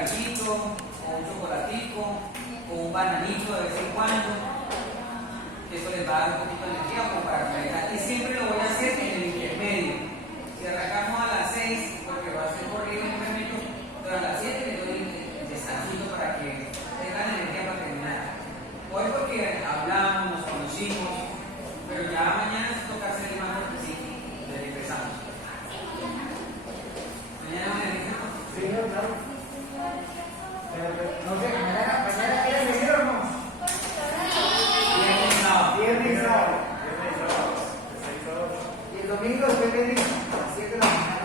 gallito, o un chocolatico, o un bananito de vez en cuando. Eso les va a dar un poquito de energía como para calentar. Y siempre lo voy a hacer en el intermedio. Si arrancamos a las 6, porque va a ser corrido en un momento, pero a las 7 les doy el descansito para que tengan energía para terminar. Hoy porque hablamos, nos conocimos, pero ya mañana se toca hacer más fuertecito. Desde que empezamos. ¿Mañana van a venir? Sí, claro. No sé, mañana quieren venir o no. Viernes y sábado. Y el domingo después viene a las 7 de la mañana.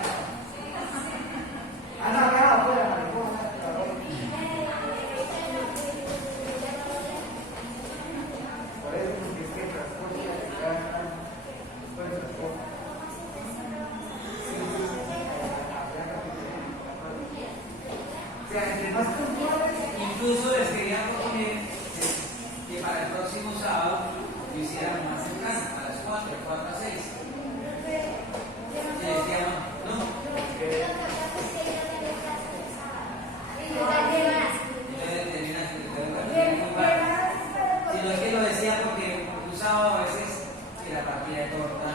Ah, no, acá afuera, por eso, porque es que el transporte ya está después del transporte. O sea, entre más puntuales. Incluso les quería proponer que para el próximo sábado lo hicieran más temprano, a las 4, de 4 a 6. Y decían, no. Si no es que lo decía porque un sábado a veces que la partida de torta,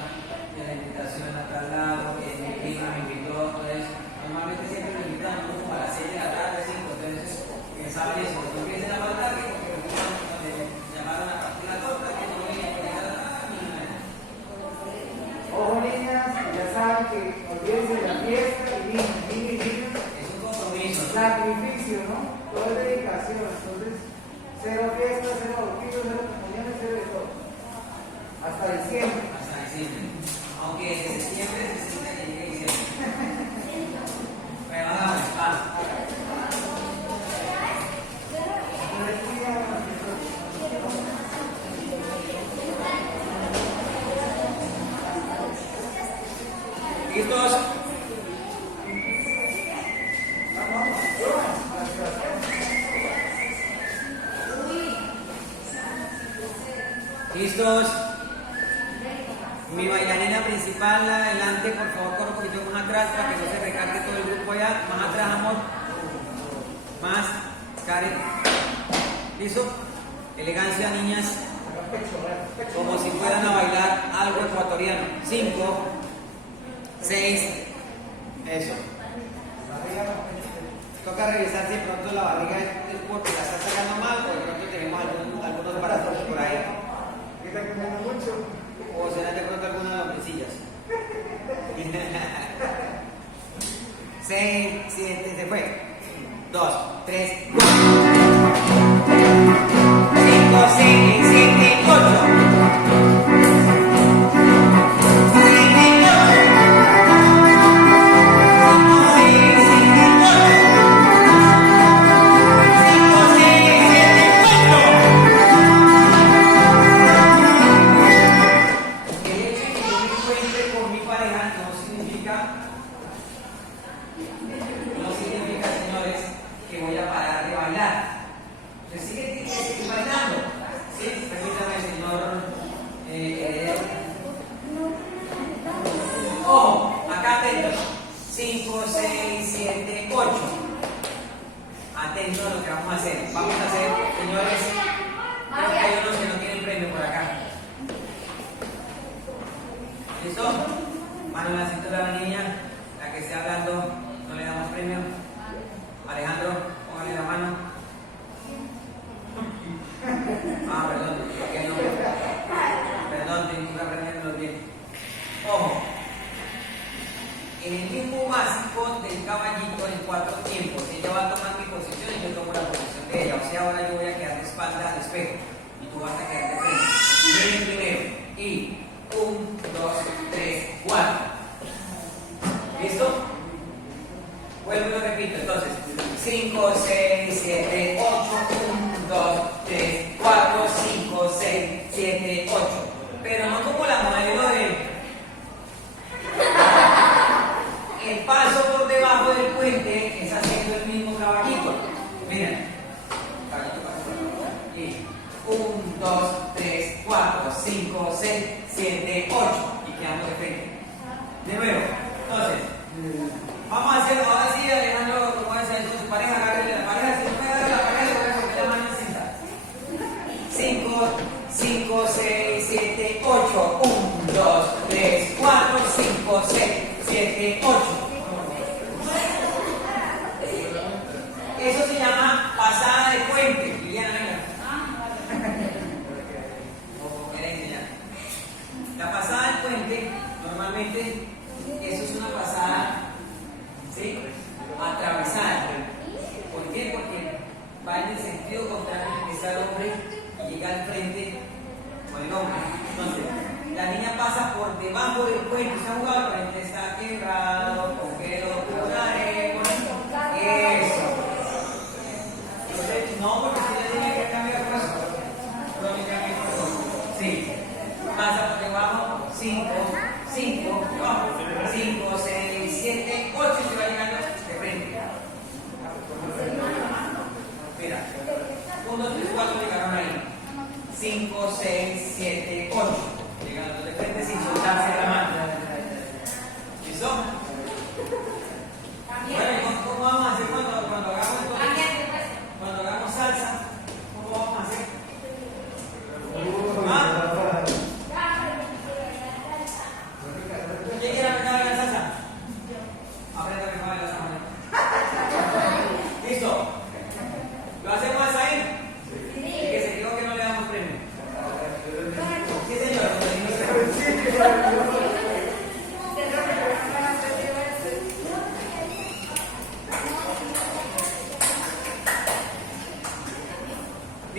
que la invitación a traslado, que mi prima me invitó, entonces normalmente siempre me invitan como a las 6 de la tarde, 5, entonces pensaban eso, que empiecen a faltar que porque me llamaron a partir la torta, que no venía a llegar a nada. Ojo, niñas, ya saben que olvídense de la fiesta y niños. Es un compromiso. Sacrificio, ¿no? Todo es dedicación. Entonces, cero fiesta, cero bautizos, cero comuniones, cero de todo. Hasta diciembre. Hasta diciembre. Aunque en septiembre se sienta que llegue diciembre. Me van a dar espacio. ¿Listos? ¿Listos? Mi bailarina principal adelante, por favor, corre un poquito más atrás para que no se recargue todo el grupo allá. Más atrás, amor. Más. Karen. ¿Listo? Elegancia, niñas. Como si fueran a bailar algo ecuatoriano. 5, 6. Eso. Toca revisar si de pronto la barriga es porque la está sacando mal o de pronto tenemos algunos parásitos por ahí. ¿Qué está comiendo mucho? O será de pronto algunas lombricillas. 6, 7, se fue. 2, 3, 4. 5, 6, 7, 8. Atentos a lo que vamos a hacer. Vamos a hacer, señores, creo que hay unos que no tienen premio por acá. ¿Listo? Mano en la cintura a la niña, la que esté hablando, no le damos premio. Alejandro, póngale la mano. Ah, perdón, ¿por qué no? Perdón, tengo que aprenderlo bien. Ojo. En el mismo básico del caballito en 4 tiempos, ella va a tomar mi posición y yo tomo la posición de ella. O sea, ahora yo voy a quedar de espalda al espejo y tú vas a quedar de frente. Miren primero. Y 1, 2, 3, 4. ¿Listo? Vuelvo y lo repito. Entonces, 5, 6, 7, 8. 1, 2, 3, 4, 5, 6, 7, 8. Pero no como la modelo de... El paso por debajo del puente es haciendo el mismo caballito. Miren. Caballito paso por debajo. Y 1, 2, 3, 4, 5, 6, 7, 8. Y quedamos de frente. De nuevo. Entonces, vamos a hacer, ahora sí, Alejandro, como es con su pareja, agárrenle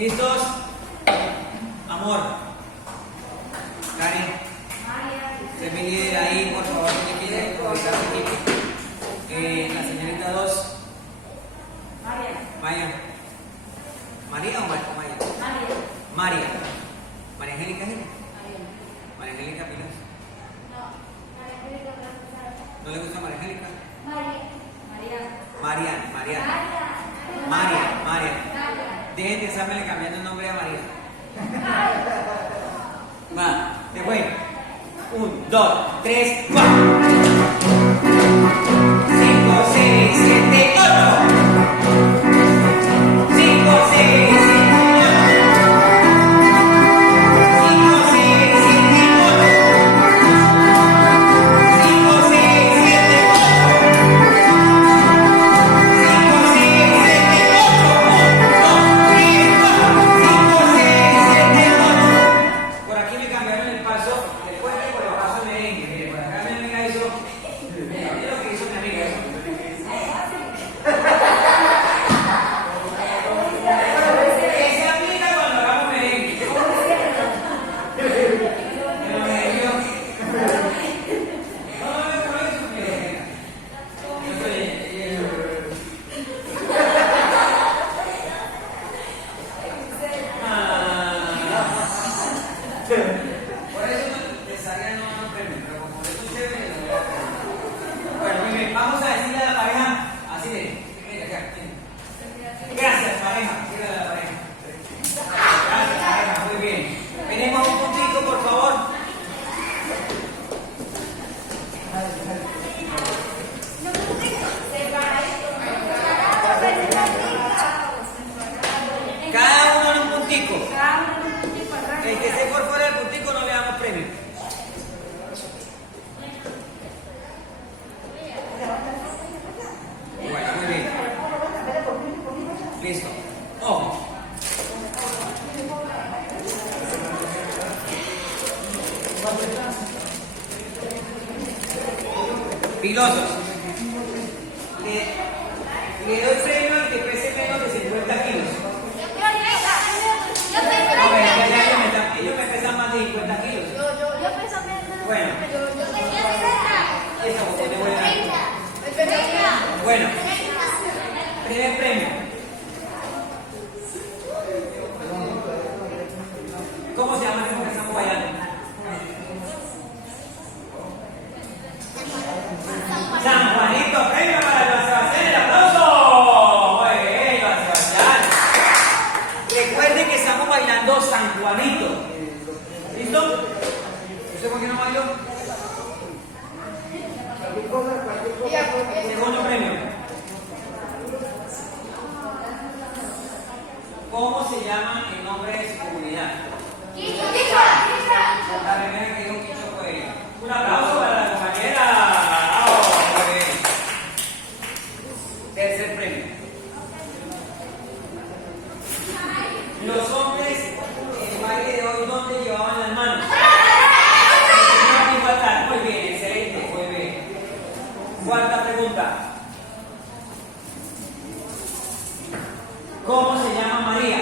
¿Listos? Amor. Karen. Se me líder ahí, por favor, si quiere ubicar su equipo. La señorita 2. Maya. ¿María o Maya? María. María Angélica Gil. María Angélica Pilas. ¿No le gusta María Angélica? María. Dejen de estarme cambiando el nombre a María. Va, después. 1, 2, 3, 4. 5, 6, 7, 8. 5, 6, 7, 8. 5, 6, 7, 8. 5, 6, 7, 8. 5, 6, 7, 8. Por aquí me cambiaron el paso. Después por el paso merengue. Mire, por acá mi amiga hizo. Mira lo que hizo mi amiga. Se aplica cuando hagamos merengue. Pero me dio. No, lo hizo mi amiga. Yo por eso les haría no premio, pero como es un chévere, les voy a premio. Bueno, muy bien, vamos a decirle a la pareja, así de, mira acá, gracias pareja, dígale a la pareja. Gracias pareja, muy bien. Venimos un puntito, por favor. Cada uno en un puntico. El que esté por fuera del puntico no le damos premio. Bueno, muy bien. Listo. Ojo. Pilotos. Le doy premio al que pese menos de 50 kilos. No, ellos me pesan más de 50 kilos. Bueno. Esa botella le voy a dar. Bueno. Primer premio. ¿Cómo se llama eso que estamos bailando? San Juanito, premio para Joan Sebastián, el aplauso. Muy bien, Joan Sebastián. Recuerden que estamos bailando San Juanito. ¿Listo? ¿Usted por qué no bailó? Segundo premio. ¿Cómo se llama el nombre de su comunidad? La primera que dijo Quicho fue ella. Un aplauso para la compañera. Muy bien. Tercer premio. Los hombres en el baile de hoy, ¿dónde llevaban las manos? Muy bien, excelente, muy bien. Cuarta pregunta. ¿Cómo se llama María?